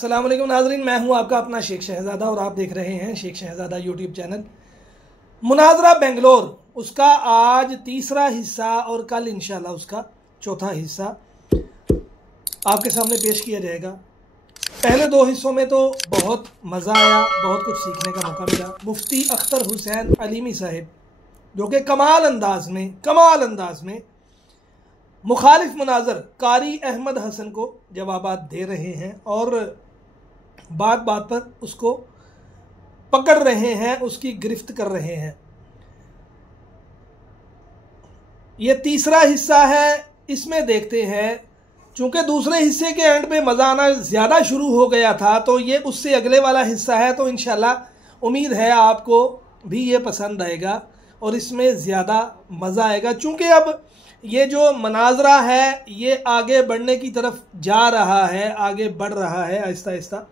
अस्सलाम वालेकुम नाज़रीन, मैं हूं आपका अपना शेख शहज़ादा और आप देख रहे हैं शेख शहज़ादा यूट्यूब चैनल। मुनाजरा बेंगलोर, उसका आज तीसरा हिस्सा और कल इंशाल्लाह उसका चौथा हिस्सा आपके सामने पेश किया जाएगा। पहले दो हिस्सों में तो बहुत मज़ा आया, बहुत कुछ सीखने का मौका मिला। मुफ्ती अख्तर हुसैन अलीमी साहिब जो कि कमाल अंदाज में मुखालिफ मुनाजर कारी अहमद हसन को जवाबात दे रहे हैं और बात बात पर उसको पकड़ रहे हैं, उसकी गिरफ्त कर रहे हैं। ये तीसरा हिस्सा है, इसमें देखते हैं। चूंकि दूसरे हिस्से के एंड पे मज़ा आना ज़्यादा शुरू हो गया था, तो ये उससे अगले वाला हिस्सा है, तो इंशाल्लाह उम्मीद है आपको भी ये पसंद आएगा और इसमें ज़्यादा मज़ा आएगा। चूँकि अब ये जो मनाजरा है ये आगे बढ़ने की तरफ जा रहा है, आगे बढ़ रहा है आहिस्ता आहिस्ता।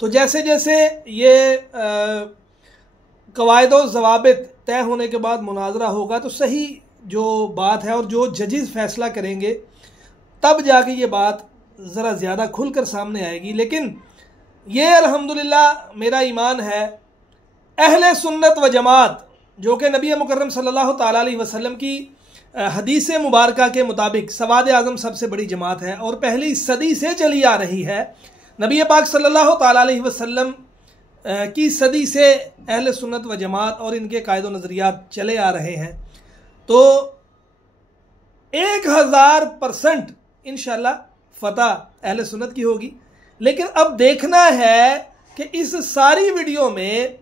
तो जैसे जैसे ये कवायद व ज़वाबित तय होने के बाद मुनाजरा होगा तो सही जो बात है और जो जजेस फैसला करेंगे तब जाके ये बात ज़रा ज़्यादा खुलकर सामने आएगी। लेकिन ये अल्हम्दुलिल्लाह मेरा ईमान है, अहले सुन्नत व जमात जो कि नबी मुकर्रम सल्लल्लाहु ताला अलैहि वसल्लम की हदीस मुबारका के मुताबिक सवाद आज़म सबसे बड़ी जमात है और पहली सदी से चली आ रही है। नबी पाक सल्लल्लाहु ताला अलैहि वसल्लम की सदी से अहले सुन्नत व जमात और इनके कायद व नज़रियात चले आ रहे हैं। तो 1000% इंशाल्लाह फतह अहले सुन्नत की होगी। लेकिन अब देखना है कि इस सारी वीडियो में,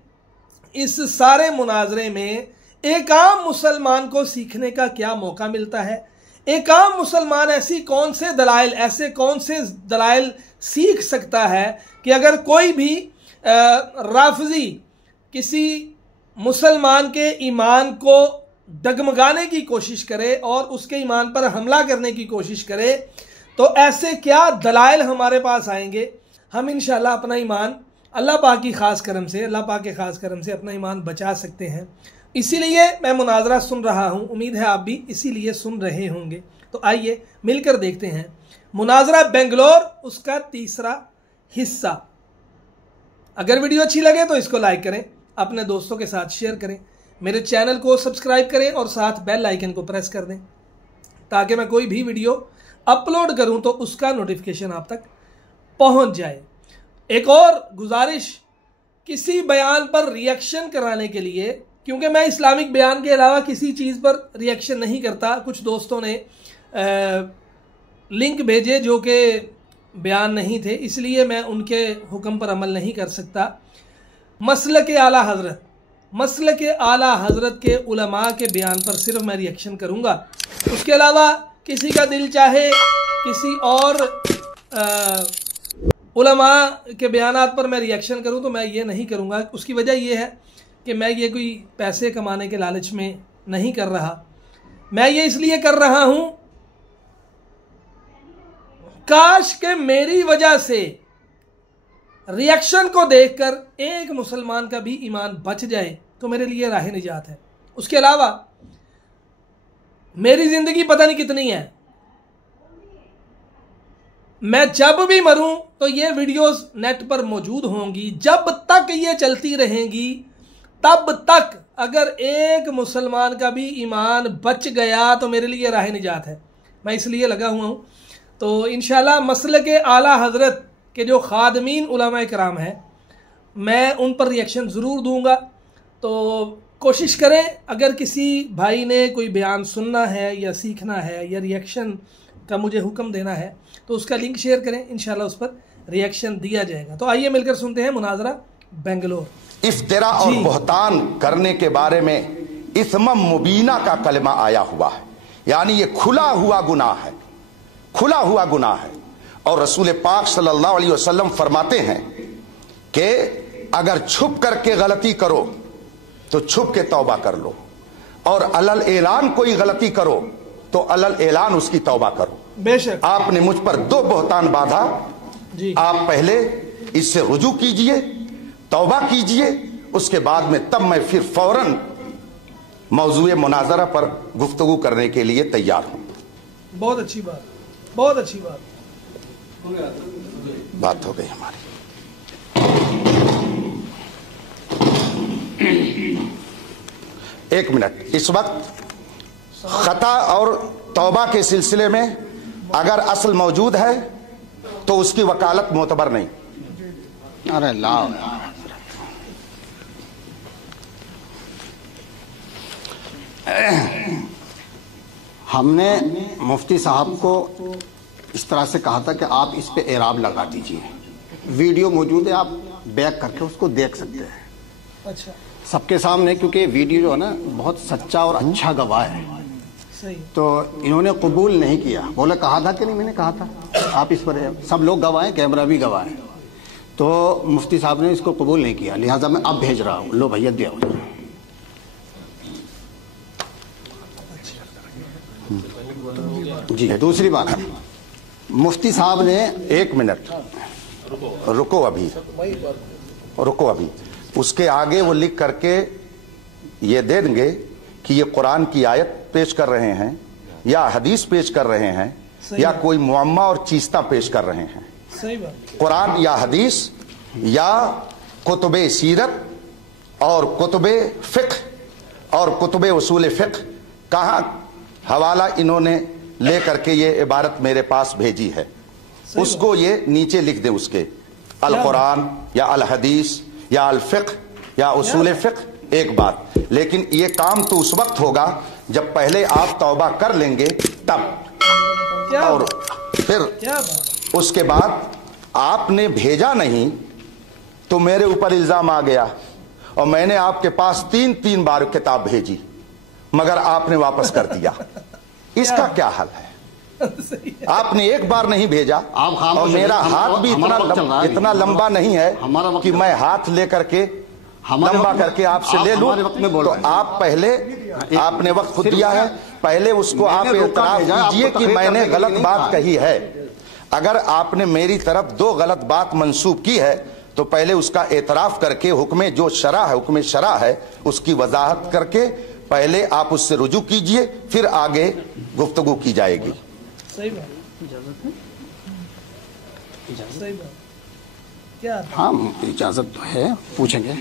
इस सारे मुनाजरे में एक आम मुसलमान को सीखने का क्या मौका मिलता है। एक आम मुसलमान ऐसे कौन से दलाइल सीख सकता है कि अगर कोई भी राफजी किसी मुसलमान के ईमान को डगमगाने की कोशिश करे और उसके ईमान पर हमला करने की कोशिश करे, तो ऐसे क्या दलाइल हमारे पास आएंगे। हम इंशाल्लाह अपना ईमान अल्लाह पाक के ख़ास करम से अपना ईमान बचा सकते हैं। इसीलिए मैं मुनाजरा सुन रहा हूँ, उम्मीद है आप भी इसीलिए सुन रहे होंगे। तो आइए मिलकर देखते हैं मुनाजरा बेंगलोर, उसका तीसरा हिस्सा। अगर वीडियो अच्छी लगे तो इसको लाइक करें, अपने दोस्तों के साथ शेयर करें, मेरे चैनल को सब्सक्राइब करें और साथ बेल आइकन को प्रेस कर दें ताकि मैं कोई भी वीडियो अपलोड करूं तो उसका नोटिफिकेशन आप तक पहुंच जाए। एक और गुजारिश, किसी बयान पर रिएक्शन कराने के लिए, क्योंकि मैं इस्लामिक बयान के अलावा किसी चीज़ पर रिएक्शन नहीं करता। कुछ दोस्तों ने लिंक भेजे जो कि बयान नहीं थे, इसलिए मैं उनके हुक्म पर अमल नहीं कर सकता। मसलक आला हज़रत के उलमा के बयान पर सिर्फ मैं रिएक्शन करूँगा। उसके अलावा किसी का दिल चाहे किसी और उलमा के बयानात पर मैं रिएक्शन करूँ तो मैं ये नहीं करूँगा। उसकी वजह यह है कि मैं ये कोई पैसे कमाने के लालच में नहीं कर रहा। मैं ये इसलिए कर रहा हूँ, काश के मेरी वजह से रिएक्शन को देखकर एक मुसलमान का भी ईमान बच जाए तो मेरे लिए राह निजात है। उसके अलावा मेरी जिंदगी पता नहीं कितनी है, मैं जब भी मरूं तो ये वीडियोस नेट पर मौजूद होंगी। जब तक ये चलती रहेंगी तब तक अगर एक मुसलमान का भी ईमान बच गया तो मेरे लिए राह निजात है। मैं इसलिए लगा हुआ हूँ। तो इंशाल्लाह मसलक आला हज़रत के जो खादमीन उलमा कराम हैं, मैं उन पर रिएक्शन ज़रूर दूंगा। तो कोशिश करें, अगर किसी भाई ने कोई बयान सुनना है या सीखना है या रिएक्शन का मुझे हुक्म देना है तो उसका लिंक शेयर करें, इंशाल्लाह उस पर रिएक्शन दिया जाएगा। तो आइए मिलकर सुनते हैं मुनाजरा बेंगलोर। इफ्तिरा और बहतान करने के बारे में इस्म मुबीना का कलमा आया हुआ है, यानी ये खुला हुआ गुनाह है। और रसूल पाक सल्लल्लाहु अलैहि वसल्लम फरमाते हैं कि अगर छुप करके गलती करो तो छुप के तौबा कर लो, और अलल ऐलान कोई गलती करो तो अलल ऐलान उसकी तौबा करो। बेशक आपने मुझ पर 2 बहतान बांधा, आप पहले इससे रुजू कीजिए, तौबा कीजिए, उसके बाद में तब मैं फिर फौरन मौजूए मुनाजरा पर गुफ्तगू करने के लिए तैयार हूं। बहुत अच्छी बात, बहुत अच्छी बात हो गई हमारी। एक मिनट, इस वक्त खता और तौबा के सिलसिले में अगर असल मौजूद है तो उसकी वकालत मोतबर नहीं। अरे लाओ, हमने मुफ्ती साहब को इस तरह से कहा था कि आप इस पे एराब लगा दीजिए, वीडियो मौजूद है, आप बैक करके उसको देख सकते हैं। अच्छा, सबके सामने, क्योंकि वीडियो जो है ना बहुत सच्चा और अच्छा गवाह है। सही। तो इन्होंने कबूल नहीं किया, बोले कहा था कि नहीं, मैंने कहा था आप इस पर, सब लोग गवाह हैं, कैमरा भी गवाह है। तो मुफ्ती साहब ने इसको कबूल नहीं किया, लिहाजा मैं अब भेज रहा हूँ। लो भैया दिया हो जी। दूसरी बात, मुफ्ती साहब ने, एक मिनट रुको अभी, उसके आगे वो लिख करके ये दे देंगे कि ये कुरान की आयत पेश कर रहे हैं या हदीस पेश कर रहे हैं या कोई मुअम्मा और चीस्ता पेश कर रहे हैं। सही बात। कुरान या हदीस या कुतुबे सीरत और कुतुबे फिक्र और कुतुबे उसूल फिक्र, कहाँ हवाला इन्होंने ले करके ये इबारत मेरे पास भेजी है, उसको ये नीचे लिख दे, उसके अल कुरान या अल हदीस या अल फिक्र या उसूल फिक्र। एक बात, लेकिन ये काम तो उस वक्त होगा जब पहले आप तौबा कर लेंगे तब, और फिर उसके बाद आपने भेजा नहीं तो मेरे ऊपर इल्जाम आ गया और मैंने आपके पास 3 बार किताब भेजी मगर आपने वापस कर दिया। इसका क्या हल है? आपने एक बार नहीं भेजा और मेरा हाथ भी इतना लंबा नहीं है कि मैं हाथ लेकर के लंबा करके आपसे ले लूं। तो आप पहले, आपने वक्त खुद दिया है, पहले उसको आप एतराफ कीजिए कि मैंने गलत बात कही है। अगर आपने मेरी तरफ 2 गलत बात मंसूब की है तो पहले उसका एतराफ करके हुक्म जो शरा है, हुक्म शरा है, उसकी वजाहत करके पहले आप उससे रुजू कीजिए, फिर आगे गुफ्तगू की जाएगी। सही बात, सही बात। क्या? हाँ, इजाजत तो है, पूछेंगे।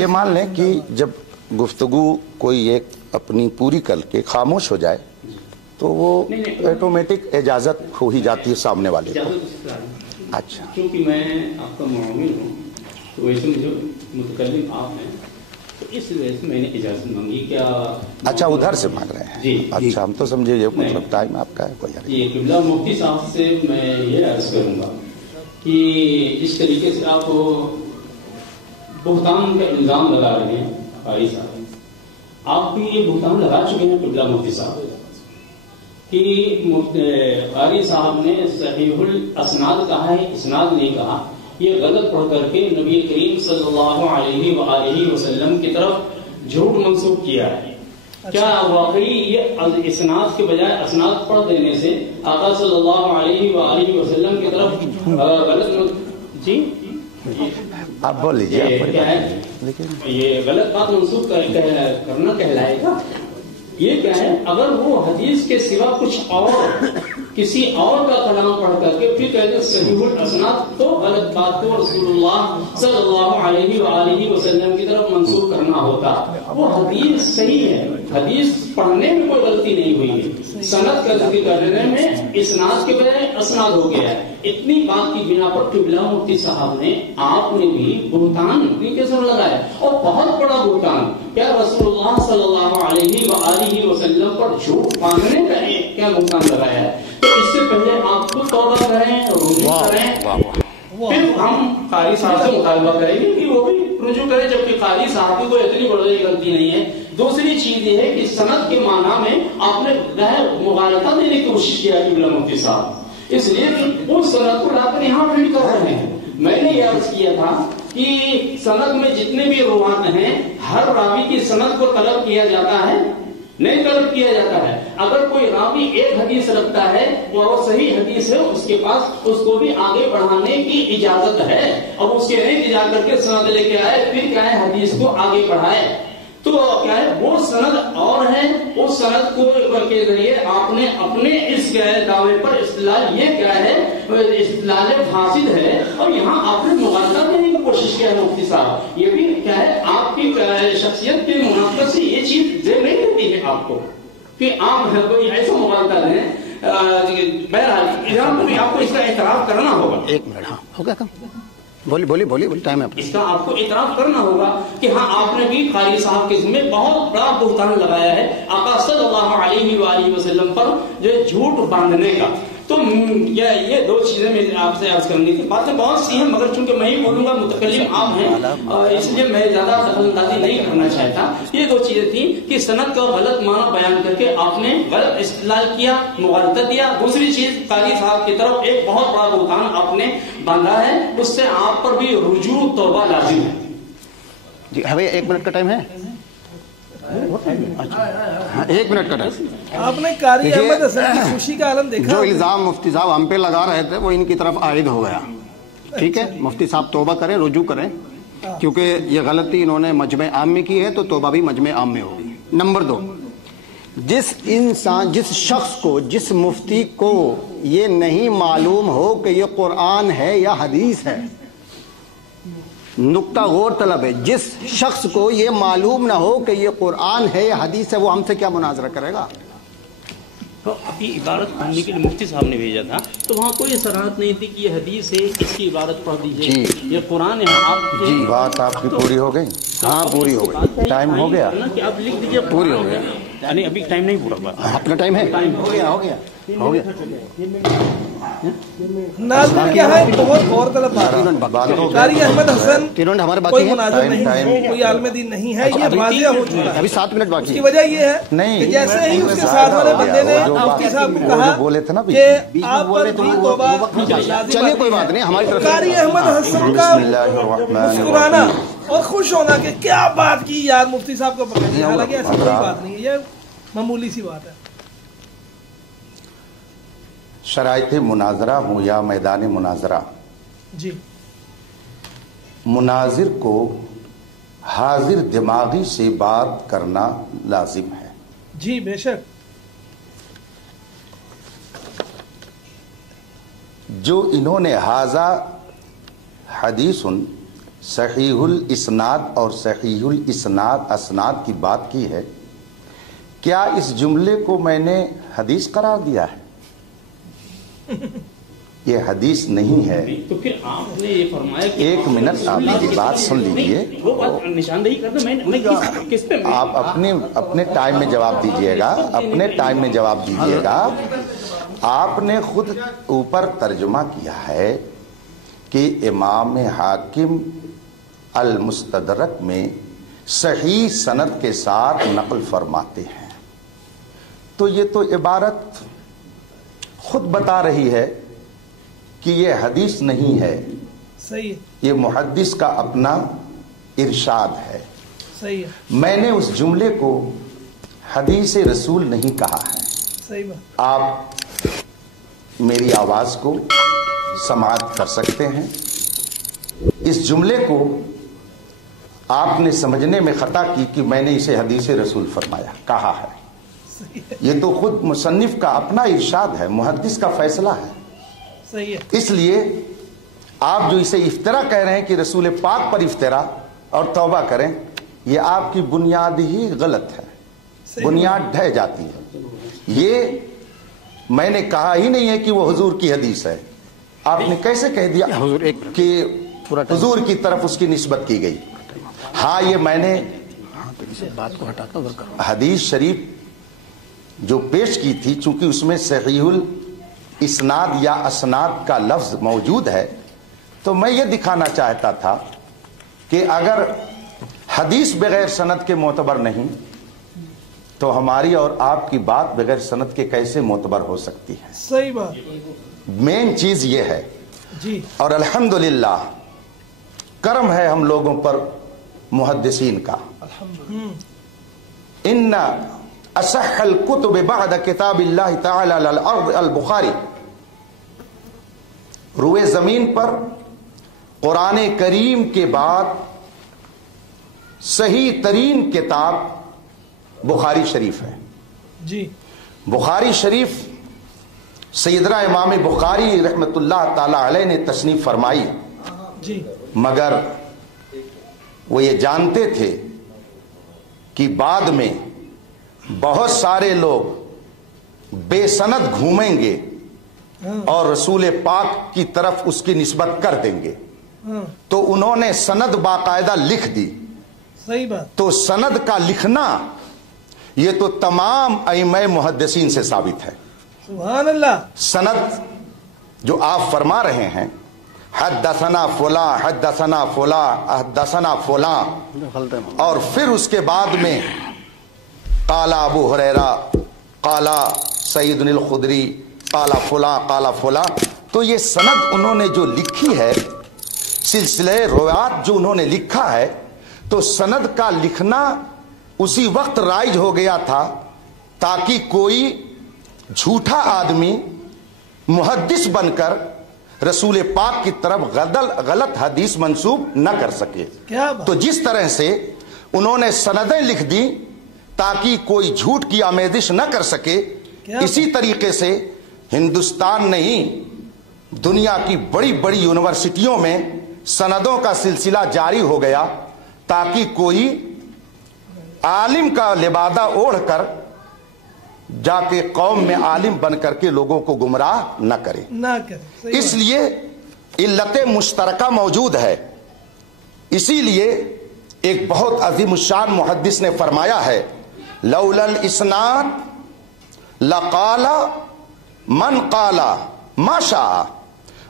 ये मान लें कि जब गुफ्तगू कोई एक अपनी पूरी करके खामोश हो जाए तो वो ऑटोमेटिक इजाजत हो ही जाती है सामने वाले को। अच्छा, क्योंकि मैं आपका मुआविन हूँ तो वैसे मुझे मुतकल्लिम आप हैं, तो इस वजह से मैंने इजाजत मांगी। क्या? अच्छा, उधर से मांग रहे हैं जी। अच्छा, हम तो समझे ये मतलब टाइम आपका है कोई। ये किबला मुफ्ती साहब से मैं ये अर्ज करूँगा कि जिस तरीके से आप बुहतान का इल्जाम लगा रहे हैं कारी साहब, आप भी ये बुहतान लगा चुके हैं किबला मुफ्ती साहब कि कारी साहब ने सहीहुल असनाद कहा है, इसनाद नहीं कहा। ये गलत पढ़ करके नबी करीम सल्लल्लाहु अलैहि वसल्लम की तरफ झूठ मंसूब किया है। क्या वाकई ये इसनाद के बजाय असनाद पढ़ देने से आका सल्लल्लाहु अलैहि वसल्लम की तरफ गलत? जी आप बोल लीजिए। क्या है, ये गलत बात मंसूब करना कहलाएगा? ये क्या है? अगर वो हदीस के सिवा कुछ और किसी और का कलाम पढ़ करके फिर कहते सहीहुल असनाद, तो गलत बात को रसूलुल्लाह सल्लल्लाहु अलैहि वसल्लम की तरफ मंसूब करना होता। वो हदीस सही है, हदीस पढ़ने में कोई गलती नहीं हुई है, सनद का जिक्र करने में इसनाद के बजाय असनाद हो गया है। इतनी बात की बिना पर किबला मुफ्ती साहब ने, आपने भी बुहतान कैसे लगाया, और बहुत बड़ा बुहतान। क्या रसूलुल्लाह सल्लल्लाहु अलैहि वसल्लम पर झूठ मांगने का क्या बुहतान लगाया है? तो इससे पहले आप खुद तौबा करें, रुजू करें, फिर हम कारी साहब से मुतालबा करेंगे कि वो भी रुजू करें, जबकि कारी साहब की कोई इतनी बड़ी गलती नहीं है। दूसरी चीज ये है कि सनद के माना में आपने मुगालता देने की कोशिश किया किबला मुफ्ती साहब, इसलिए कि उस सनद को लाकर यहाँ फीड कर रहे हैं। मैंने ये अर्ज किया था कि सनद में जितने भी रुवात हैं, हर रावी की सनद को तलब किया जाता है, नहीं तलब किया जाता है। अगर कोई रावी एक हदीस रखता है वो सही हदीस है, उसके पास उसको भी आगे बढ़ाने की इजाजत है। अब उसके नहीं जा करके सनद लेके आए, फिर क्या है हदीस को आगे बढ़ाए, तो क्या है वो सनद और है, उस सनद को के जरिए आपने अपने इस दावे पर इस्तिलाल, ये क्या है इस्तिलाल फासिद है, और यहाँ आपने मुगालता देने की कोशिश किया है मुफ्ती साहब। ये भी क्या है आपकी शख्सियत के मुनाफे से ये चीज آپ کو کہ آپ کوئی ایسا مغالطہ ہیں. بہرحال ایران کو بھی آپ کو اس کا اعتراف کرنا ہوگا. ایک منٹ. ہاں ہو گیا کم. بولی ٹائم ہے. اس کا آپ کو اعتراف کرنا ہوگا کہ ہاں آپ نے بھی قاری صاحب کے ذمہ بہت بڑا بہتان لگایا ہے آقا صلی اللہ علیہ وآلہ وسلم پر جو جھوٹ باندھنے کا. تو یہ دو چیزیں میں آپ سے عرض کرنی تھی. باتیں بہت سی ہیں مگر چونکہ میں ہی بولوں گا, متکلم آپ ہیں, اس لیے میں زیادہ دخل اندازی نہیں کرنا چاہتا. یہ دو چیزیں تھیں کہ سند کا غلط معنی بیان کر کے آپ نے غلط استدلال کیا, مغالطہ دیا. دوسری چیز قاری صاحب کی طرف ایک بہت بڑا بہتان آپ نے باندھا ہے, اس سے آپ پر بھی رجوع توبہ لازم ہے. جی ہمیں 1 منٹ کا ٹائم ہے. ہاں 1 منٹ کا ٹائم. آپ نے قاری احمد حسن کی خوشی کا عالم دیکھا. جو الزام مفتی صاحب ہم پہ لگا رہے تھے وہ ان کی طرف عائد ہو گیا. ٹھیک ہے, مفتی صاحب توبہ کریں, رجوع کریں, کیونکہ یہ غلطی انہوں نے مجمع عام میں کی ہے تو توبہ بھی مجمع عام میں ہوگی. نمبر 2, جس شخص کو, جس مفتی کو یہ نہیں معلوم ہو کہ یہ قرآن ہے یا حدیث ہے, نقطہ غور طلب ہے, جس شخص کو یہ معلوم نہ ہو کہ یہ قرآن ہے یا حدیث ہے, وہ ہم سے کیا مناظرہ کرے گا؟ تو ابھی عبارت پڑھنے کے لیے مفتی صاحب نے بھیجا تھا تو وہاں کوئی صراحت نہیں تھی کہ یہ حدیث ہے, اس کی عبارت پڑھ دیجیے, یہ قرآن ہے. آپ جی بات آپ کی پوری ہو گئی. ہاں پوری ہو گئی. ٹائم ہو گیا کہ آپ لکھ دیجیے پوری ہو گیا. یعنی ابھی ٹائم نہیں پورا ہوا. اپنا ٹائم ہے. ہو گیا. ناظرین کیا ہے, بہت غور طلب بات ہے. قاری احمد حسن ہمارے کوئی باقی مناظر نہیں ہے, کوئی عالم دین نہیں ہے, یہ واضح ہو چکا ہے. ابھی 7 منٹ اس باقی کی ہے. وجہ یہ ہے نہیں, کہ جیسے ہی اس کے ساتھ والے بندے نے مفتی صاحب کو کہا بولے تھے نا کہ آپ پر بھی توبہ چلیے کوئی بات نہیں, ہماری طرف قاری احمد حسن کا مسکرانا اور خوش ہونا کہ کیا بات کی یار مفتی صاحب کو پکڑ دیا, حالانکہ ایسی کوئی بات نہیں ہے, یہ معمولی سی بات ہے. شرائط مناظرہ ہوں یا میدان مناظرہ, جی مناظر کو حاضر دماغی سے بات کرنا لازم ہے. جی بے شک. جو انہوں نے ھذا حدیث صحیح الاسناد اور صحیح الاسناد اسناد کی بات کی ہے, کیا اس جملے کو میں نے حدیث قرار دیا ہے؟ یہ حدیث نہیں ہے. تو پھر آپ نے یہ فرمایا کہ 1 منٹ آپ میری بات سن لیجیے. وہ بات نشاندہی کرتا میں کس پہ آپ اپنے ٹائم میں جواب دیجیے گا, اپنے ٹائم میں جواب دیجیے گا. آپ نے خود اوپر ترجمہ کیا ہے کہ امام حاکم المستدرک میں صحیح سند کے ساتھ نقل فرماتے ہیں, تو یہ تو عبارت خود بتا رہی ہے کہ یہ حدیث نہیں ہے, صحیح, یہ محدث کا اپنا ارشاد ہے. صحیح ہے, میں نے اس جملے کو حدیث رسول نہیں کہا ہے. صحیح بات. آپ میری آواز کو سماعت کر سکتے ہیں. اس جملے کو آپ نے سمجھنے میں خطا کی کہ میں نے اسے حدیث رسول فرمایا کہا ہے. یہ تو خود مصنف کا اپنا ارشاد ہے, محدث کا فیصلہ ہے. صحیح ہے. اس لیے آپ جو اسے افطرا کہہ رہے ہیں کہ رسول پاک پر افطرا اور توبہ کریں, یہ آپ کی بنیاد ہی غلط ہے, بنیاد ڈھہ جاتی ہے. یہ میں نے کہا ہی نہیں ہے کہ وہ حضور کی حدیث ہے. آپ نے کیسے کہہ دیا کہ حضور کی طرف اس کی نسبت کی گئی؟ ہاں یہ میں نے بات کو ہٹاتا حدیث شریف جو پیش کی تھی, چونکہ اس میں صحیح الاسناد یا اسناد کا لفظ موجود ہے, تو میں یہ دکھانا چاہتا تھا کہ اگر حدیث بغیر سند کے معتبر نہیں تو ہماری اور آپ کی بات بغیر سند کے کیسے معتبر ہو سکتی ہے؟ صحیح بات. مین چیز یہ ہے جی, اور الحمدللہ کرم ہے ہم لوگوں پر محدثین کا. ان اصح الکتب بعد کتاب اللہ تعالی علی الارض البخاری. روئے زمین پر قرآن کریم کے بعد صحیح ترین کتاب بخاری شریف ہے. جی, بخاری شریف سیدنا امام بخاری رحمت اللہ تعالی علیہ نے تصنیف فرمائی. جی, مگر وہ یہ جانتے تھے کہ بعد میں بہت سارے لوگ بے سند گھومیں گے اور رسول پاک کی طرف اس کی نسبت کر دیں گے. تو انہوں نے سند باقاعدہ لکھ دی. صحیح بات. تو سند کا لکھنا یہ تو تمام ائمہ محدثین سے ثابت ہے. سبحان اللہ. سند جو آپ فرما رہے ہیں حدثنا فلاں حدثنا فلاں حدثنا فلاں، اور پھر اس کے بعد میں قال ابو ہریرہ قال سعید الخدری قال فلاں قال فلاں، تو یہ سند انہوں نے جو لکھی ہے، سلسلہ روایات جو انہوں نے لکھا ہے، تو سند کا لکھنا اسی وقت رائج ہو گیا تھا تاکہ کوئی جھوٹا آدمی محدث بن کر رسول پاک کی طرف غلط حدیث منسوب نہ کر سکے. تو جس طرح سے انہوں نے سندیں لکھ دی تاکہ کوئی جھوٹ کی آمیزش نہ کر سکے، اسی طریقے سے ہندوستان نہیں دنیا کی بڑی بڑی یونیورسٹیوں میں سندوں کا سلسلہ جاری ہو گیا تاکہ کوئی عالم کا لبادہ اوڑھ کر جا کے قوم میں عالم بن کر کے لوگوں کو گمراہ نہ کرے. اس لیے علت مشترکہ موجود ہے. اسی لیے ایک بہت عظیم الشان محدث نے فرمایا ہے لولا الاسناد لقال من قال ما شاء،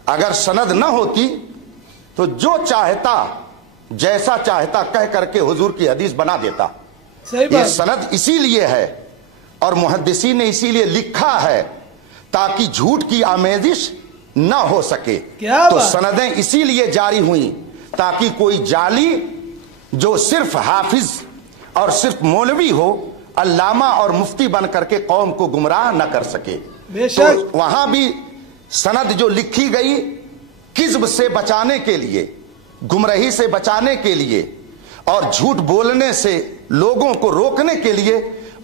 اگر سند نہ ہوتی تو جو چاہتا جیسا چاہتا کہہ کر کے حضور کی حدیث بنا دیتا. یہ سند اسی لیے ہے اور محدثین نے اسی لیے لکھا ہے تاکہ جھوٹ کی آمیزش نہ ہو سکے. تو سندیں اسی لیے جاری ہوئیں تاکہ کوئی جعلی جو صرف حافظ اور صرف مولوی ہو، علامہ اور مفتی بن کر کے قوم کو گمراہ نہ کر سکے. تو وہاں بھی سند جو لکھی گئی کذب سے بچانے کے لیے، گمراہی سے بچانے کے لیے اور جھوٹ بولنے سے لوگوں کو روکنے کے لیے،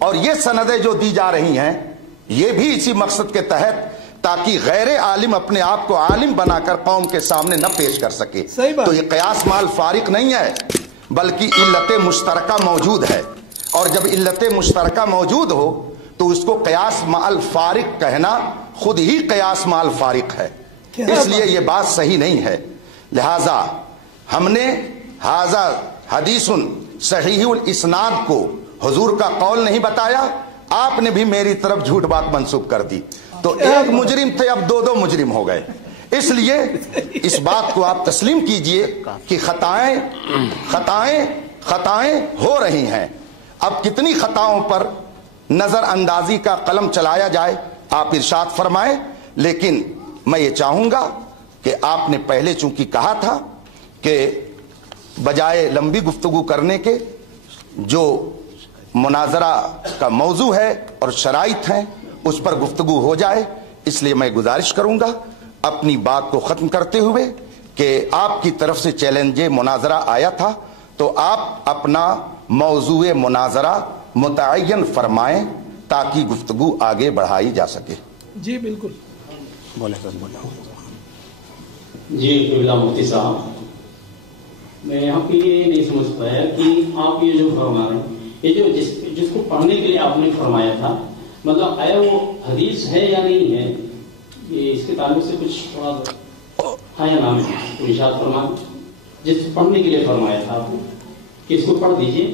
اور یہ سندیں جو دی جا رہی ہیں یہ بھی اسی مقصد کے تحت تاکہ غیر عالم اپنے آپ کو عالم بنا کر قوم کے سامنے نہ پیش کر سکے. تو یہ قیاس مال فارق نہیں ہے بلکہ علت مشترکہ موجود ہے، اور جب علت مشترکہ موجود ہو تو اس کو قیاس مال فارق کہنا خود ہی قیاس مال فارق ہے. اس لیے یہ بات صحیح نہیں ہے. لہذا ہم نے ھذا حدیث صحیح الاسناد کو حضور کا قول نہیں بتایا، آپ نے بھی میری طرف جھوٹ بات منسوب کر دی. تو ایک مجرم تھے اب دو مجرم ہو گئے. اس لیے اس بات کو آپ تسلیم کیجئے کہ خطائیں ہو رہی ہیں. اب کتنی خطاؤں پر نظر اندازی کا قلم چلایا جائے آپ ارشاد فرمائیں. لیکن میں یہ چاہوں گا کہ آپ نے پہلے چونکہ کہا تھا کہ بجائے لمبی گفتگو کرنے کے جو مناظرہ کا موضوع ہے اور شرائط ہیں اس پر گفتگو ہو جائے، اس لیے میں گزارش کروں گا اپنی بات کو ختم کرتے ہوئے کہ آپ کی طرف سے چیلنج مناظرہ آیا تھا تو آپ اپنا موضوع مناظرہ متعین فرمائیں تاکہ گفتگو آگے بڑھائی جا سکے. جی بالکل. جی مفتی صاحب، میں یہاں پہ یہ نہیں سمجھ پایا کہ آپ یہ جو فرما رہے ہیں، یہ جو جس کو پڑھنے کے لیے آپ نے فرمایا تھا، مطلب آیا وہ حدیث ہے یا نہیں ہے؟ یہ اس کے تعلق سے کچھ تھوڑا ہاں یا نام ہے تو ارشاد فرمائیں. جس کو پڑھنے کے لیے فرمایا تھا آپ نے کہ اس کو پڑھ دیجئے،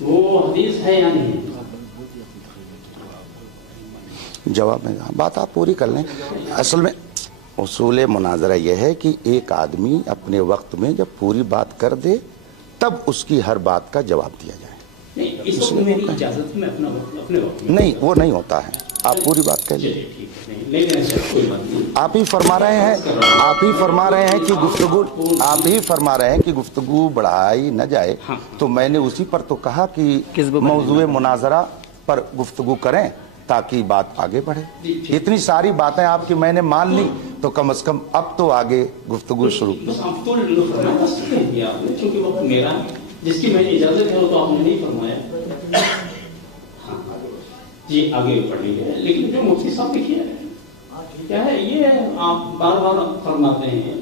وہ حدیث ہے یا نہیں؟ جواب میں بات آپ پوری کر لیں. اصل میں اصول مناظرہ یہ ہے کہ ایک آدمی اپنے وقت میں جب پوری بات کر دے تب اس کی ہر بات کا جواب دیا جائے. نہیں وہ نہیں ہوتا ہے. آپ پوری بات کہہ لیں. آپ ہی فرما رہے ہیں کہ گفتگو بڑھائی نہ جائے، تو میں نے اسی پر تو کہا کہ موضوع مناظرہ پر گفتگو کریں تاکہ بات آگے بڑھے. اتنی ساری باتیں آپ کی میں نے مان لی تو کم از کم اب تو آگے گفتگو شروع. جس کی میں نے اجازت ہے وہ تو آپ نے نہیں فرمایا. جی آگے پڑھیں گے، لیکن جو مفتی صاحب نے کیا ہے یہ آپ بار بار فرماتے ہیں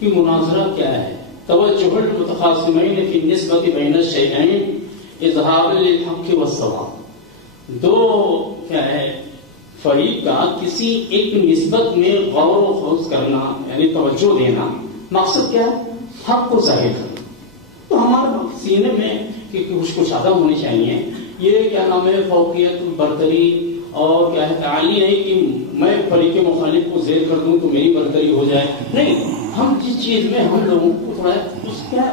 کہ مناظرہ کیا ہے؟ توجہ المتخاصمین فی النسبۃ بین الشیئین اظہار للحق والصواب. دو کیا ہے فریق کا کسی ایک نسبت میں غور و خوض کرنا یعنی توجہ دینا، مقصد کیا ہے؟ حق کو ظاہر کرنا. تو ہمارے سینے میں کچھ عدم ہونی چاہیے. یہ کیا نام ہے فوقیت برتری اور کیا ہے تعالی نہیں کہ میں فریق مخالف کو زیر کر دوں تو میری برتری ہو جائے. نہیں، ہم جس چیز میں ہم لوگوں کو تھوڑا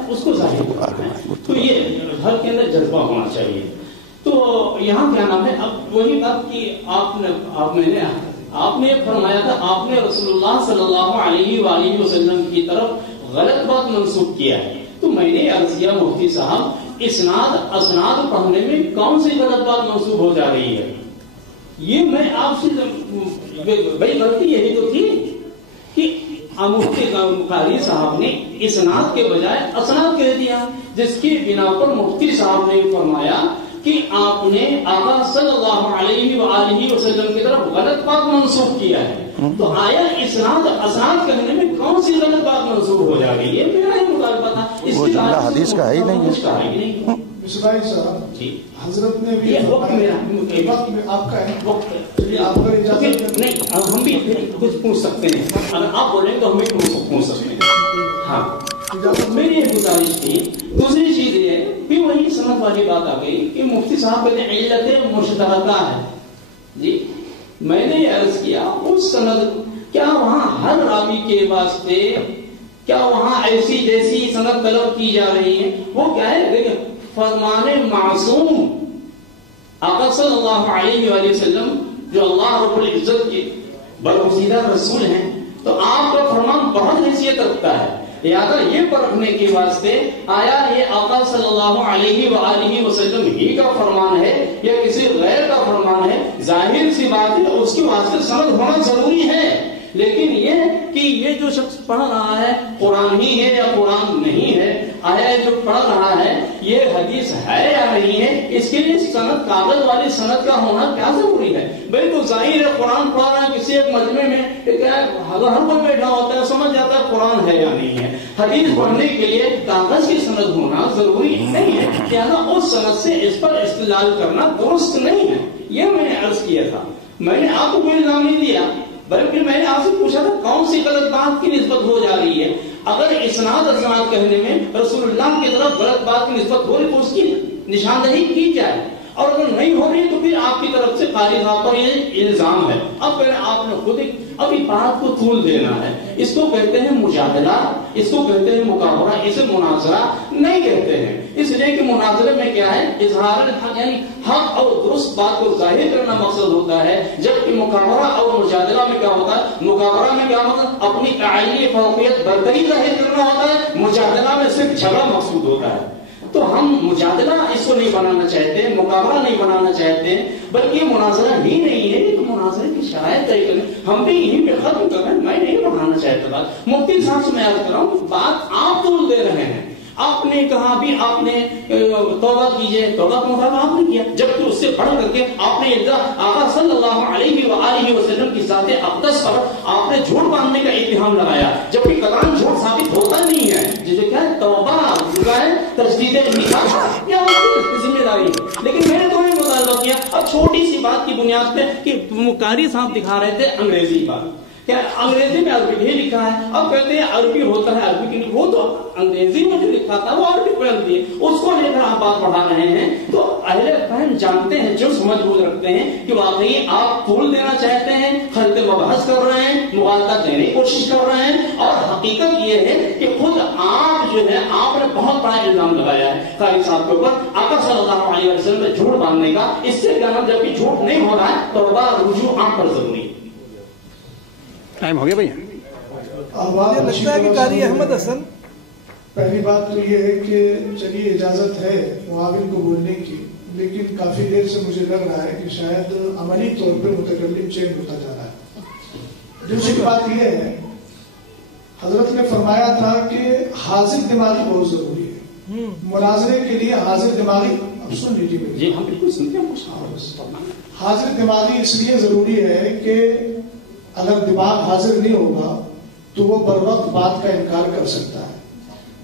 اس کو ظاہر کرنا ہے. تو یہ ہر کے اندر جذبہ ہونا چاہیے. تو یہاں کیا نام ہے اب وہی بات کہ آپ نے فرمایا تھا، آپ نے رسول اللہ صلی اللہ علیہ وآلہ وسلم کی طرف غلط بات منسوخ کیا ہے. تو میں نے عرض کیا مفتی صاحب اسناد پڑھنے میں کون سی غلط بات منسوخ ہو جا رہی ہے؟ یہ میں آپ سے بھائی غلطی یہی تو تھی کہ مفتی قاری صاحب نے اسناد کے بجائے اسناد کہہ دیا، جس کی بنا پر مفتی صاحب نے فرمایا کہ آپ نے آقا صلی اللہ علیہ وآلہ وسلم کی طرف غلط بات منسوخ کیا ہے. تو آیا اسناد کہنے میں کون سی غلط بات منسوخ ہو جا رہی ہے؟ میرا ہی مطالبہ تھا. اس کی حدیث کا ہے ہی نہیں. مصباحی صاحب جی حضرت نے بھی وقت آپ کا ہے وقت نہیں، ہم بھی کچھ پوچھ سکتے ہیں. اگر آپ بولیں تو ہم بھی پوچھ سکتے ہیں. ہاں میری یہ گزارش تھی. دوسری چیز یہ بھی وہی سند والی بات آ گئی کہ مفتی صاحب کہتے ہیں علت مشترکہ ہے. جی میں نے یہ عرض کیا اس سند کیا وہاں ہر راوی کے واسطے کیا وہاں ایسی جیسی سند طلب کی جا رہی ہے؟ وہ کیا ہے دیکھیں فرمان معصوم آقا صلی اللہ علیہ وآلہ وسلم جو اللہ رب العزت کے برگزیدہ رسول ہیں، تو آپ کا فرمان بہت حیثیت رکھتا ہے. لہٰذا یہ پرکھنے کے واسطے آیا یہ آقا صلی اللہ علیہ وآلہ وسلم ہی کا فرمان ہے یا کسی غیر کا فرمان ہے؟ ظاہر سی بات ہے اس کے واسطے سند ہونا ضروری ہے. لیکن یہ کہ یہ جو شخص پڑھ رہا ہے قرآن ہی ہے یا قرآن نہیں ہے، آیا جو پڑھ رہا ہے یہ حدیث ہے یا نہیں ہے، اس کے لیے سند کاغذ والی سند کا ہونا کیا ضروری ہے؟ بھائی تو ظاہر ہے قرآن پڑھ رہا ہے کسی ایک مجمع میں، ہر کوئی بیٹھا ہوتا ہے سمجھ جاتا ہے قرآن ہے یا نہیں ہے. حدیث پڑھنے کے لیے کاغذ کی سند ہونا ضروری نہیں ہے، کیا نا اس سند سے اس پر استدلال کرنا درست نہیں ہے. یہ میں نے عرض کیا تھا. میں نے آپ کو کوئی الزام نہیں دیا، بلکہ میں نے آپ سے پوچھا تھا کون سی غلط بات کی نسبت ہو جا رہی ہے. اگر اسناد کہنے میں رسول اللہ کی طرف غلط بات کی نسبت ہو رہی تو اس کی نشاندہی کی جائے، اور اگر نہیں ہو رہی تو پھر آپ کی طرف سے قاری صاحب پر یہ الزام ہے. اب پہلے آپ نے خود ابھی بات کو طول دینا ہے. اس کو کہتے ہیں مجادلہ، اس کو کہتے ہیں مقابلہ، اسے مناظرہ نہیں کہتے ہیں. اس لیے کہ مناظرے میں کیا ہے اظہار الحق یعنی حق اور درست بات کو ظاہر کرنا مقصد ہوتا ہے، جبکہ مقابلہ اور مجادلہ میں کیا ہوتا ہے؟ مقابلہ میں کیا مطلب اپنی تعینی فوقیت برتری ظاہر کرنا ہوتا ہے، مجادلہ میں صرف جھگڑا مقصود ہوتا ہے. تو ہم مجادلہ اس کو نہیں بنانا چاہتے، مقابلہ نہیں بنانا چاہتے، بلکہ مناظرہ ہی نہیں ہے. تو مناظرے کی شرائط طے کریں، ہم بھی یہیں پہ ختم کر رہے ہیں. میں نہیں بڑھانا چاہتا بات. مفتی صاحب سے میں عرض کر رہا ہوں بات آپ طول دے رہے ہیں. آپ نے کہا بھی آپ نے توبہ کیجئے، توبہ کا مطالبہ آپ نے کیا، جبکہ اس سے بڑھ کر کے آپ نے آقا صلی اللہ علیہ وآلہ وسلم کی ذات اقدس پر آپ نے جھوٹ باندھنے کا اتہام لگایا، جبکہ قطعاً جھوٹ ثابت ہوتا نہیں ہے. جسے کیا ہے توبہ ہے تجدید نکاح یا ذمہ داری ہے. لیکن میں نے تو یہ مطالبہ کیا. اب چھوٹی سی بات کی بنیاد پہ کہ قاری صاحب دکھا رہے تھے انگریزی بات، کیا انگریزی میں عربی ہی لکھا ہے. اب کہتے ہیں عربی ہوتا ہے عربی کی، وہ تو انگریزی میں جو لکھا تھا وہ عربی پڑھ دیے، اس کو لے کر آپ بات پڑھا رہے ہیں. تو اہل فہم جانتے ہیں، جو سمجھ بوجھ رکھتے ہیں کہ واقعی آپ طول دینا چاہتے ہیں، خلط مبحث کر رہے ہیں، مغالطہ دینے کی کوشش کر رہے ہیں. اور حقیقت یہ ہے کہ خود آپ جو ہے آپ نے بہت بڑا الزام لگایا ہے قاری صاحب کے اوپر آقا صلی اللہ علیہ وسلم میں جھوٹ باندھنے کا. اس سے کیا جب بھی جھوٹ نہیں ہو رہا ہے توبہ رجوع آپ پر ضروری ہے. ٹائم ہو گیا بھائی. مجھے لگتا ہے کہ قاری احمد حسن پہلی بات تو یہ ہے کہ چلیے اجازت ہے معاون کو بولنے کی، لیکن کافی دیر سے مجھے لگ رہا ہے کہ شاید عملی طور پہ متکلم چینج ہوتا جا رہا ہے. دوسری بات یہ ہے حضرت نے فرمایا تھا کہ حاضر دماغی بہت ضروری ہے مناظرے کے لیے. حاضر دماغی اب سن لیجیے جی ہم بالکل سنتے ہیں. حاضر دماغی اس لیے ضروری ہے کہ اگر دماغ حاضر نہیں ہوگا تو وہ بر وقت بات کا انکار کر سکتا ہے.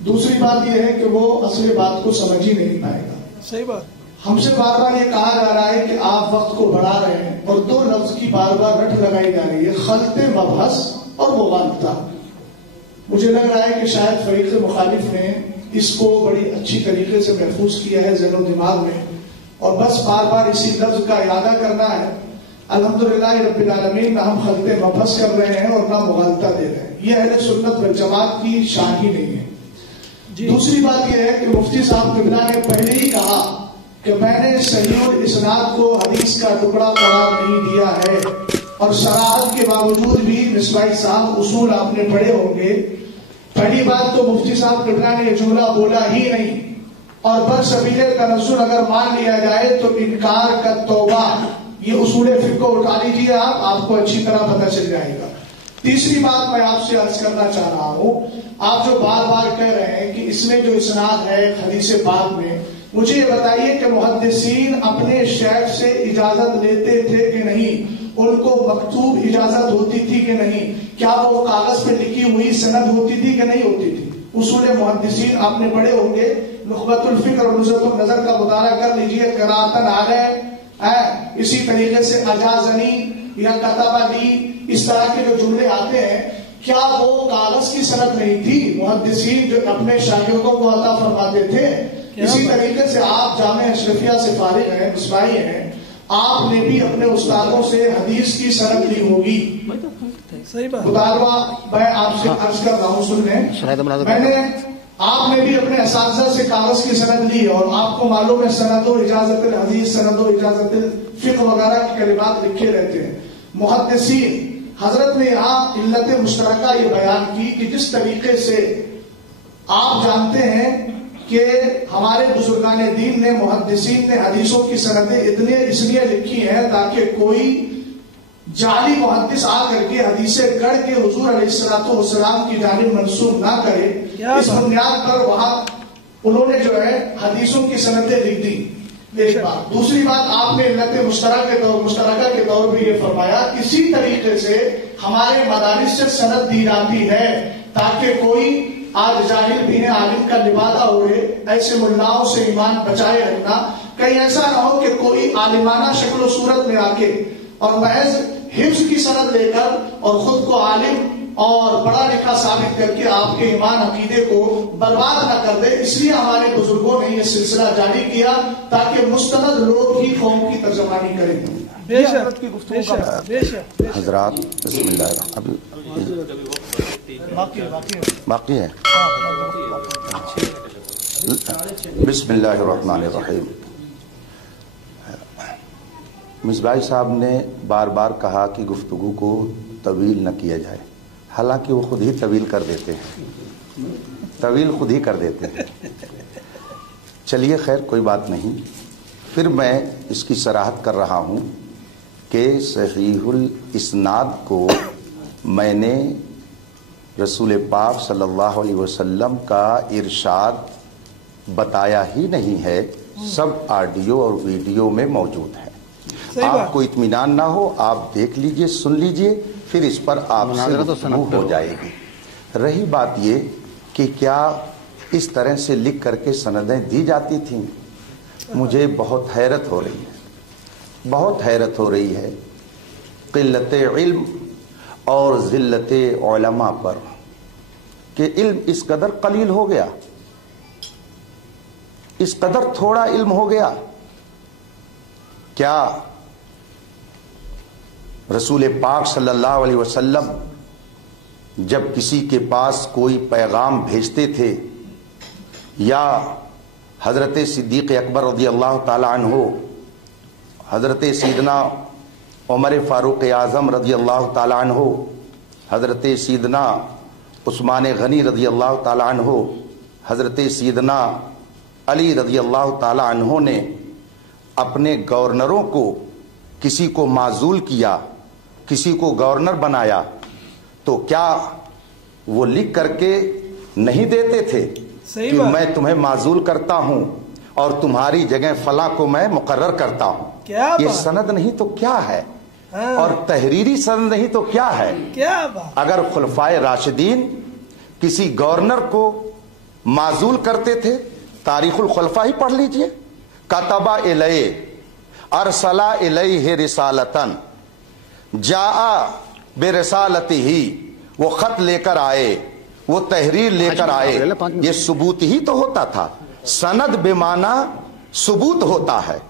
دوسری بات یہ ہے کہ وہ اصل بات کو سمجھ ہی نہیں پائے گا. صحیح بات. ہم سے بار بار یہ کہا جا رہا ہے کہ آپ وقت کو بڑھا رہے ہیں اور دو لفظ کی بار بار رٹ لگائی جا رہی ہے، خلط مبحث اور مغالطہ. مجھے لگ رہا ہے کہ شاید فریق مخالف نے اس کو بڑی اچھی طریقے سے محفوظ کیا ہے ذہن و دماغ میں، اور بس بار بار اسی لفظ کا اعادہ کرنا ہے. الحمدللہ رب العالمین، نہ ہم خلط مبحث کر رہے ہیں اور نہ مغالطہ دے رہے ہیں. یہ اہل سنت والجماعت کی شان ہی نہیں ہے. دوسری بات یہ ہے کہ مفتی صاحب قبلہ نے پہلے ہی کہا کہ میں نے صحیح الاسناد کو حدیث کا ٹکڑا قرار نہیں دیا ہے، اور صراحت کے باوجود بھی مصباح صاحب اصول آپ نے پڑھے ہوں گے. پہلی بات تو مفتی صاحب قبلہ نے یہ جملہ بولا ہی نہیں، اور برسبیل تنزل اگر مان لیا جائے تو انکار کا توبہ، یہ اصول فقہ کو اٹھا لیجیے آپ کو اچھی طرح پتہ چل جائے گا. تیسری بات میں آپ سے عرض کرنا چاہ رہا ہوں، آپ جو بار بار کہہ رہے ہیں کہ اس میں جو اسناد ہے حدیث پاک میں، مجھے یہ بتائیے کہ محدثین اپنے شیخ سے اجازت لیتے تھے کہ نہیں؟ ان کو مکتوب اجازت ہوتی تھی کہ نہیں؟ کیا وہ کاغذ پہ لکھی ہوئی سند ہوتی تھی کہ نہیں ہوتی تھی؟ اصول محدثین آپ نے پڑھے ہوں گے، نخبۃ الفکر اور نزہۃ النظر کا مطالعہ کر لیجئے. قراءتن آ گئے، اسی طریقے سے اجازنی یا کتبہ لی، اس طرح کے جو جملے آتے ہیں، کیا وہ کاغذ کی سند نہیں تھی؟ محدثین جو اپنے شاگردوں کو عطا فرماتے تھے. اسی طریقے سے آپ جامعہ اشرفیہ سے فارغ ہیں، مصباحی ہیں، آپ نے بھی اپنے استادوں سے حدیث کی سند لی ہوگی. مطالبہ میں آپ سے عرض کر رہا ہوں، سن لیں. آپ نے بھی اپنے اساتذہ سے کاغذ کی سند لی، اور آپ کو معلوم ہے سند و اجازت الحدیث، سند و اجازت الفقہ وغیرہ کے کلمات لکھے رہتے ہیں. محدثین حضرت نے یہاں علت مشترکہ یہ بیان کی کہ جس طریقے سے آپ جانتے ہیں کہ ہمارے بزرگان دین نے، محدثین نے حدیثوں کی سندیں اس لیے لکھی ہیں تاکہ کوئی جعلی محدث آ کر کے حدیثیں گڑھ کے حضور علیہ الصلوۃ والسلام کی جانب منسوب نہ کرے. اس بنیاد پر وہاں انہوں نے جو ہے حدیثوں کی سندیں لکھ دی. ایک بات. دوسری بات، آپ نے علت مشترکہ کے طور پہ یہ فرمایا، اسی طریقے سے ہمارے مدارس سے سند دی جاتی ہے تاکہ کوئی آج جاہل بھی ہے، عالم کا لبادہ اوڑھے. ایسے ملاؤں سے ایمان بچائے رکھنا، کہیں ایسا نہ ہو کہ کوئی عالمانہ شکل و صورت میں آ کے اور محض حفظ کی سند لے کر اور خود کو عالم اور پڑھا لکھا ثابت کر کے آپ کے ایمان عقیدے کو برباد نہ کر دے. اس لیے ہمارے بزرگوں نے یہ سلسلہ جاری کیا تاکہ مستند لوگ ہی قوم کی ترجمانی کریں. حضرات بسم اللہ، باقی ہے. بسم اللہ الرحمن الرحیم. مصباح صاحب نے بار بار کہا کہ گفتگو کو طویل نہ کیا جائے، حالانکہ وہ خود ہی طویل کر دیتے ہیں. چلیے خیر، کوئی بات نہیں. پھر میں اس کی صراحت کر رہا ہوں کہ صحیح الاسناد کو میں نے رسول پاک صلی اللہ علیہ وسلم کا ارشاد بتایا ہی نہیں ہے، سب آڈیو اور ویڈیو میں موجود ہے. آپ کو اطمینان نہ ہو، آپ دیکھ لیجئے، سن لیجئے، پھر اس پر آپ سے گفتگو ہو جائے گی. رہی بات یہ کہ کیا اس طرح سے لکھ کر کے سندیں دی جاتی تھیں، مجھے بہت حیرت ہو رہی ہے قلت علم اور ذلت علماء پر کہ علم اس قدر قلیل ہو گیا، اس قدر تھوڑا علم ہو گیا. کیا رسول پاک صلی اللہ علیہ وسلم جب کسی کے پاس کوئی پیغام بھیجتے تھے، یا حضرت صدیق اکبر رضی اللہ تعالی عنہ، حضرت سیدنا عمر فاروق اعظم رضی اللہ تعالی عنہ، حضرت سیدنا عثمان غنی رضی اللہ تعالی عنہ، حضرت سیدنا علی رضی اللہ تعالی عنہ نے اپنے گورنروں کو، کسی کو معزول کیا، کسی کو گورنر بنایا، تو کیا وہ لکھ کر کے نہیں دیتے تھے کہ میں تمہیں معزول کرتا ہوں اور تمہاری جگہ فلاں کو میں مقرر کرتا ہوں؟ یہ سند نہیں تو کیا ہے؟ اور تحریری سند نہیں تو کیا ہے؟ اگر خلفائے راشدین کسی گورنر کو معزول کرتے تھے، تاریخ الخلفاء ہی پڑھ لیجئے، कतबा इलय अरसला इलैहि रिसालतन जाआ बेरिसालतिही, वो खत लेकर आए, वो तहरीर लेकर आए, ये सबूत ही तो होता था। सनद बेमाना सबूत होता है,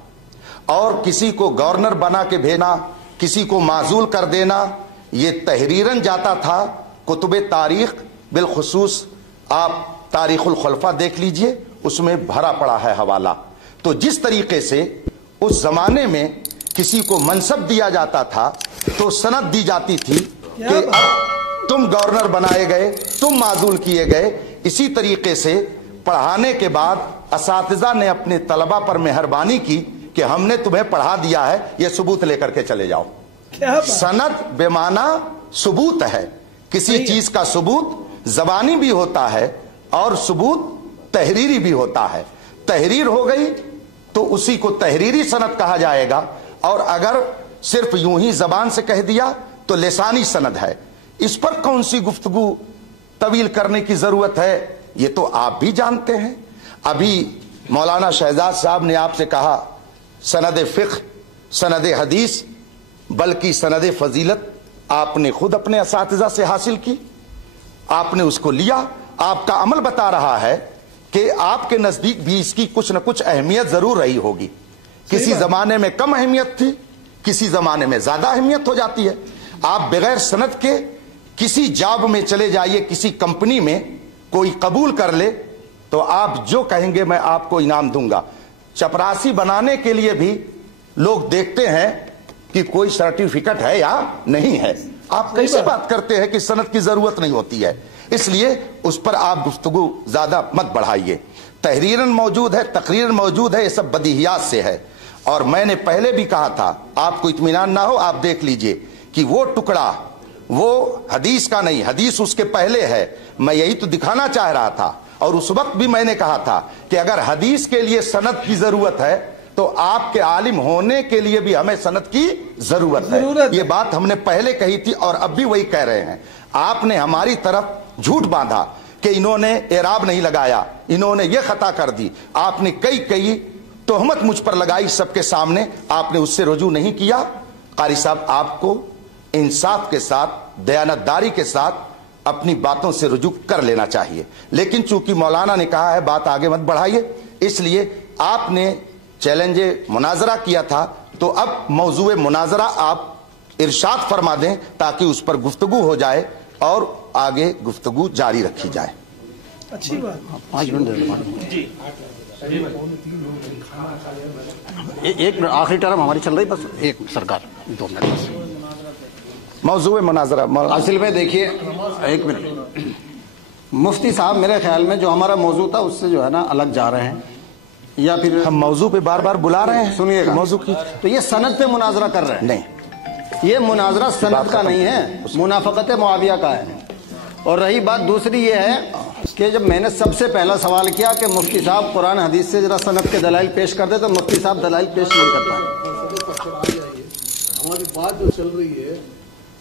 और किसी को गवर्नर बना के भेजना, किसी को माजूल कर देना, ये तहरीरन जाता था। कुतुब तारीख बिलखुसूस आप तारीखुल खुलफा देख लीजिए, उसमें भरा पड़ा है हवाला। तो जिस तरीके से उस जमाने में किसी को मनसब दिया जाता था तो सनद दी जाती थी कि अब तुम गवर्नर बनाए गए, तुम माजूल किए गए। इसी तरीके से पढ़ाने के बाद असातिज़ा ने अपने तलबा पर मेहरबानी की कि हमने तुम्हें पढ़ा दिया है, ये सबूत लेकर के चले जाओ। सनद बेमाना सबूत है, किसी चीज का सबूत जबानी भी होता है और सबूत तहरीरी भी होता है। तहरीर हो गई तो उसी को तहरीरी सनद कहा जाएगा, और अगर सिर्फ यूं ही जबान से कह दिया तो लिसानी सनद है। इस पर कौन सी गुफ्तगू तवील करने की जरूरत है, ये तो आप भी जानते हैं। अभी मौलाना शहजाद साहब ने आपसे कहा सनद फिक्र, सनद हदीस, बल्कि सनद फजीलत आपने खुद अपने असातिज़ा से हासिल की, आपने उसको लिया। आपका अमल बता रहा है कि आपके नजदीक भी इसकी कुछ न कुछ अहमियत जरूर रही होगी। किसी जमाने में कम अहमियत थी, किसी जमाने में ज्यादा अहमियत हो जाती है। आप बगैर सनद के किसी जॉब में चले जाइए, किसी कंपनी में कोई कबूल कर ले तो आप जो कहेंगे मैं आपको इनाम दूंगा। चपरासी बनाने के लिए भी लोग देखते हैं कि कोई सर्टिफिकेट है या नहीं है। आप कैसे बात करते हैं कि सनद की जरूरत नहीं होती है? इसलिए उस पर आप गुफ्तगू ज्यादा मत बढ़ाइए। तहरीरन मौजूद है, तकरीरन मौजूद है, ये सब बदीहियात से है। और मैंने पहले भी कहा था, आपको इत्मीनान ना हो आप देख लीजिए कि वो टुकड़ा वो हदीस का नहीं, हदीस उसके पहले है। मैं यही तो दिखाना चाह रहा था, और उस वक्त भी मैंने कहा था कि अगर हदीस के लिए सनद की जरूरत है तो आपके आलिम होने के लिए भी हमें सनद की जरूरत है। ये बात हमने पहले कही थी और अब भी वही कह रहे हैं। आपने हमारी तरफ झूठ बांधा कि इन्होंने एराब नहीं लगाया, इन्होंने ये खता कर दी। आपने कई तोहमत मुझ पर लगाई सबके सामने, आपने उससे रुजू नहीं किया। कारी साहब, आपको इंसाफ के साथ, दयानतदारी के साथ अपनी बातों से रुजू कर लेना चाहिए। लेकिन चूंकि मौलाना ने कहा है बात आगे मत बढ़ाइए, इसलिए आपने चैलेंज मुनाजरा किया था, तो अब मौजूए मुनाजरा आप इरशाद फरमा दें ताकि उस पर गुफ्तगू हो जाए और आगे गुफ्तगू जारी रखी जाए। अच्छी बात। 5 मिनट जी। एक मिनट, आखिरी टर्म हमारी चल रही, बस एक सरकार 2 मिनट बस। मौजूए मुनाजरा असल में देखिए, एक मिनट, मुफ्ती साहब मेरे ख्याल में जो हमारा मौजू था उससे जो है ना अलग जा रहे हैं, या फिर हम मौजू पे बार बार बुला रहे हैं। सुनिएगा, मौजू की तो ये सनद पे मुनाजरा कर रहे हैं। नहीं, ये मुनाजरा सनद का नहीं है, मुनाफकत मुआविया का है। और रही बात दूसरी ये है कि जब मैंने सबसे पहला सवाल किया कि मुफ्ती साहब कुरान हदीस से जरा सनद के दलाइल पेश कर दे, तो मुफ्ती साहब दलाइल पेश नहीं करता है। हमारी बात जो चल रही है,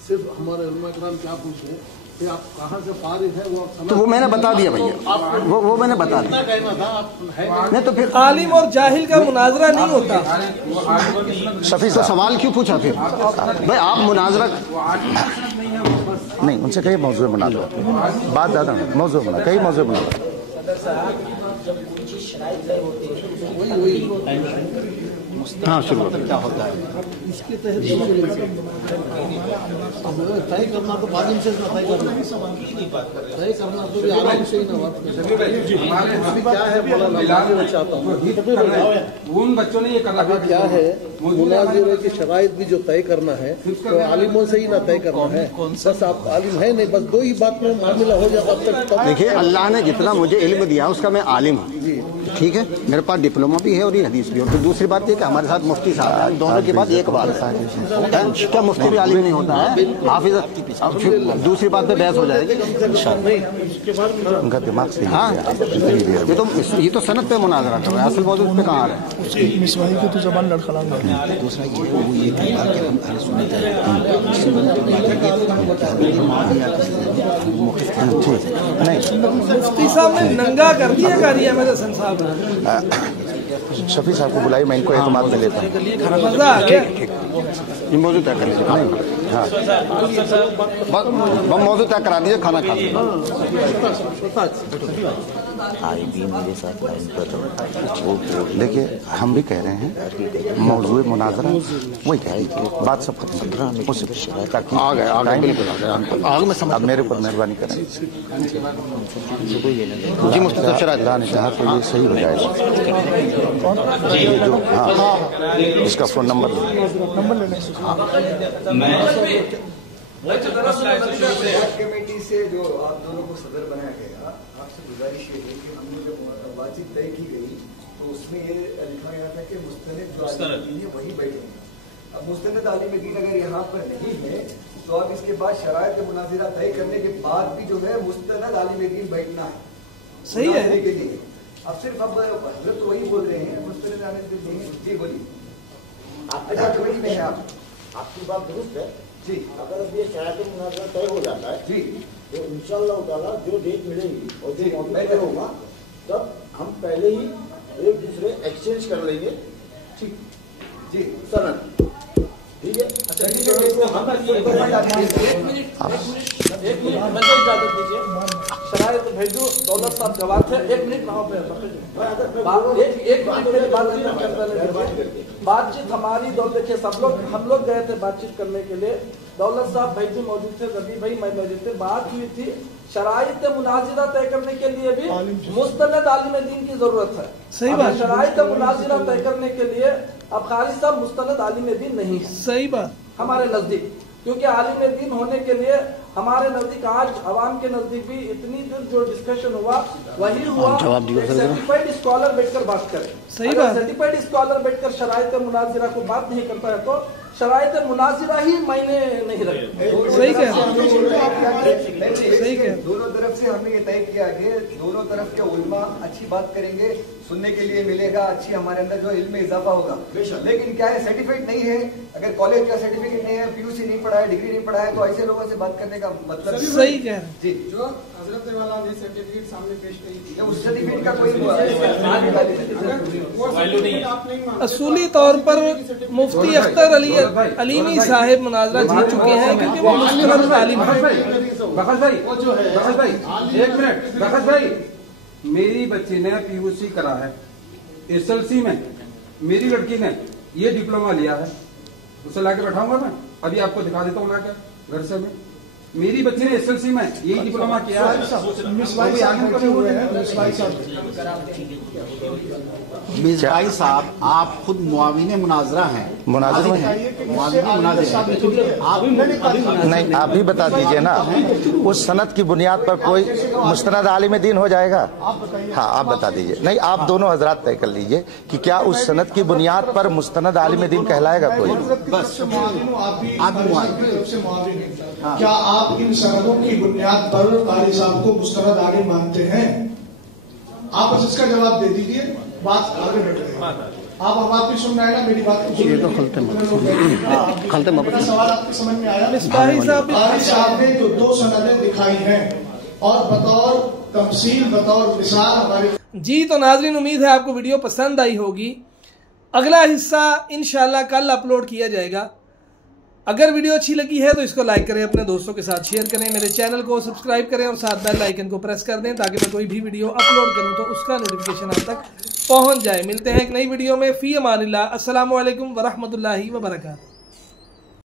सिर्फ हमारे उलमा इकराम क्या पूछे कि आप कहाँ से फारिग है, तो वो मैंने बता दिया भैया, वो मैंने बता दिया। कहना था नहीं तो फिर आलिम और जाहिल का मुनाजरा नहीं होता। शफी साहब सवाल क्यों पूछा फिर? भाई आप मुनाजरा नहीं, उनसे कहीं मौजूद बना दो, बात ज्यादा मौजूद बना, कहीं मौजूद बना दो। हाँ, शुरू क्या होता है इसके तहत तय करना तो बाद से तय करना तो भी आराम से ही ना बात क्या है बोला चाहता हूँ। उन बच्चों ने ये कहा क्या है, मुनाज़िरे की शराइत भी जो तय करना है तो आलिमों से ही ना तय करना है। बस आप आलिम है नहीं, बस 2 ही बात में मामला हो जाता है। देखिए, अल्लाह ने जितना मुझे इल्म दिया उसका मैं आलिम हूँ, ठीक है, मेरे पास डिप्लोमा भी है और ये हदीस भी। और दूसरी बात ये कि हमारे साथ मुफ्ती साहब हैं, दोनों की बात एक बात है। क्या मुफ्ती भी आलिम नहीं होता है? हाफिज। दूसरी बात पे बहस हो जाएगी उनका दिमाग से। हाँ, ये तो सनद पे मुनाजरा कर रहा है, असल मौजूद पे कहाँ है? उसकी मिसवाही को तो जबान लड़खड़ाना है। दूसरा ये कहा कि हम अहले सुन्नत मुफ्ती साहब ने नंगा कर दिया कारिया में हसन साहब शफी साहब को बुलाइए, मैं इनको एतमाद में लेता हूँ। मजा आ गया। ये मौजूद तय कर लीजिए। हाँ, मौजूद तय करा दीजिए, खाना खा लीजिए। आई भी मेरे साथ लाइन पर देखिए, हम भी कह रहे हैं मौजूद मुनाजरा वही कह रही थी, बात सब खत्म ताकि आ गए बिल्कुल आगे में समझ। आप मेरे ऊपर मेहरबानी करें जी। मुफ्ती साहब शरायत ने कहा तो ये सही हो जाएगा। हाँ, इसका फोन नंबर कमेटी से जो आप दोनों को सदर बनाया गया, आपसे गुजारिश ये है कि हमने जब बातचीत तय की गई तो उसमें ये लिखा गया था कि मुस्तनद जो आलिम है वही बैठेंगे। अब मुस्तनद आलिम दीन अगर यहाँ पर नहीं है तो अब इसके बाद शरायत मुनाजिरा तय करने के बाद भी जो है मुस्तनद आलिम दीन बैठना है सही है के लिए। अब सिर्फ अब हजरत तो वही बोल रहे हैं मुस्तनद आलिम दीन। जी बोलिए, अच्छा कमेटी में है आप, आपकी बात दुरुस्त है जी। अगर ये शरायत मुनाज़रा तय हो जाता है जी तो इंशाअल्लाह ताला जो डेट मिलेगी और जो मौका होगा तब हम पहले ही एक दूसरे एक्सचेंज कर लेंगे। ठीक जी सनद, ठीक है। अच्छा एक मिनट इजाजत दीजिए। शरायत भेजो, दौलत साहब जवाब थे। 1 मिनट वहाँ पे एक मिनट मेरी बातचीत हमारी देखिए हम लोग गए थे बातचीत करने के लिए। दौलत साहब भैजू मौजूद थे, रबी भाई मैं मौजूद थे। बात हुई थी शराइत मुनाजिरा तय करने के लिए भी मुस्तनद आलिम दीन की जरूरत है। सही बात। शराइत मुनाजिरा तय करने के लिए अब खालिद साहब मुस्तनद आलिम दीन नहीं है सही बात हमारे नजदीक, क्योंकि आलिम दीन होने के लिए हमारे नजदीक आज अवाम के नजदीक भी इतनी देर जो डिस्कशन हुआ वही हुआ। सर्टिफाइड स्कॉलर बैठकर बात करें। सही बात। सर्टिफाइड स्कॉलर बैठकर शराइत मुनाजिरा को बात नहीं करता है तो शराइत मुनाजिरा ही मायने नहीं रखते। सही कह दोनों तरफ से हमने ये तय किया कि दोनों तरफ के उलमा अच्छी बात करेंगे, सुनने के लिए मिलेगा, अच्छी हमारे अंदर जो इल्म में इजाफा होगा। लेकिन क्या है, सर्टिफिकेट नहीं है, अगर कॉलेज का सर्टिफिकेट नहीं है, पीयूसी नहीं पढ़ा है, डिग्री नहीं पढ़ा है, तो ऐसे लोगों से बात करने का मतलब सही कह रहे जी। जो हजरत वाला ने सर्टिफिकेट सामने पेश की थी, उस सर्टिफिकेट का कोई असूली तौर पर मुफ्ती अख्तर अलीमी साहिब मुनाजरा जीत चुके हैं क्योंकि वो मुस्तनद आलिम हैं। बखश भाई एक मिनट, बखश भाई मेरी बच्ची ने पीयूसी करा है, एसएलसी में मेरी लड़की ने ये डिप्लोमा लिया है, उसे लाके बैठाऊंगा मैं, अभी आपको दिखा देता हूँ लाके घर से। मैं मेरी बच्ची ने एसएलसी में यही डिप्लोमा किया है। मिसबाई साहब आप खुद मुआविने मुनाजरा हैं, मुनाजिर हैं। नहीं, आप भी बता दीजिए ना, उस सनद की बुनियाद पर कोई मुस्तनद आलिम दीन हो जाएगा? हाँ, आप बता दीजिए। नहीं, आप दोनों हजरात तय कर लीजिए कि क्या उस सनद की बुनियाद पर मुस्तनद आलिम दीन कहलाएगा कोई? क्या आप इन सनदों की बुनियाद पर कारी साहब को मुस्तनद आलिम मानते हैं? आप बस इसका जवाब दे दीजिए, बात आगे बढ़ रही है। आप बात भी सुन रहे हैं ना, मेरी बात को ये तो खलते सवाल आपके समझ में आया? मिसबाही साहब ने जो 2 सनदें दिखाई हैं और बतौर तफसील बतौर मिसाल हमारे जी। तो नाजरीन, उम्मीद है आपको वीडियो पसंद आई होगी। अगला हिस्सा इंशाल्लाह कल अपलोड किया जाएगा। अगर वीडियो अच्छी लगी है तो इसको लाइक करें, अपने दोस्तों के साथ शेयर करें, मेरे चैनल को सब्सक्राइब करें और साथ बेल आइकन को प्रेस कर दें ताकि मैं कोई भी वीडियो अपलोड करूं तो उसका नोटिफिकेशन आप तक पहुंच जाए। मिलते हैं एक नई वीडियो में। फी अमानिल्लाह। अस्सलामु अलैकुम वरहमतुल्लाहि वबरकातुहू।